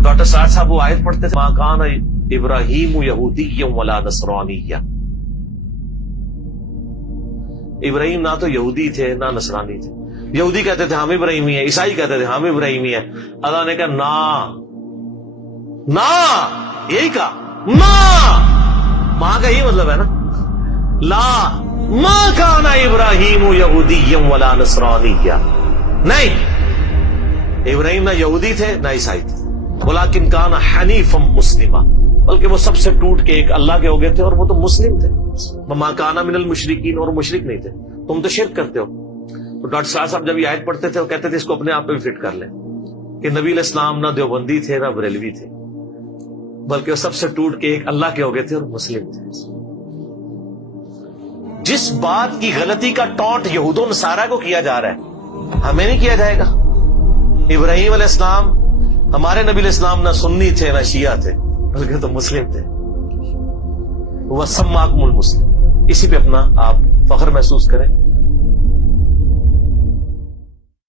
وہ ڈاکٹر سعد صاحب وہ آیت پڑھتے تھے ما کان ابراہیم یہودی ولا نصرانی، ابراہیم نہ تو یہودی تھے نہ نصرانی تھے۔ یہودی کہتے تھے ہم ابراہیمی ہیں، عیسائی کہتے تھے ہم ابراہیمی ہیں۔ اللہ نے کہا نا، یہی کہا ماں کا یہی مطلب ہے نا، لا ما کان ابراہیم یہودی ولا نصرانی، نہیں ابراہیم نہ یہودی تھے نہ عیسائی تھے، ولکن کان حنیفا مسلما، بلکہ وہ سب سے ٹوٹ کے ایک اللہ کے ہو گئے تھے اور وہ تو مسلم تھے۔ وما کان من المشرکین، اور مشرک نہیں تھے، تم تو شرک کرتے ہو۔ تو ڈاکٹر صاحب جب یہ آیت پڑھتے تھے وہ کہتے تھے اس کو اپنے آپ پہ بھی فٹ کر لیں کہ نبی علیہ السلام نہ دیوبندی تھے نہ بریلوی تھے، بلکہ وہ سب سے ٹوٹ کے ایک اللہ کے ہو گئے تھے اور مسلم تھے۔ جس بات کی غلطی کا ٹونٹ یہود و نصارہ کو کیا جا رہا ہے ہمیں نہیں کیا جائے گا۔ ابراہیم علیہ السلام، ہمارے نبی علیہ السلام نہ سنی تھے نہ شیعہ تھے، بلکہ تو مسلم تھے۔ وَسَمَّاكُمُ الْمُسْلِمِينَ، اسی پہ اپنا آپ فخر محسوس کریں۔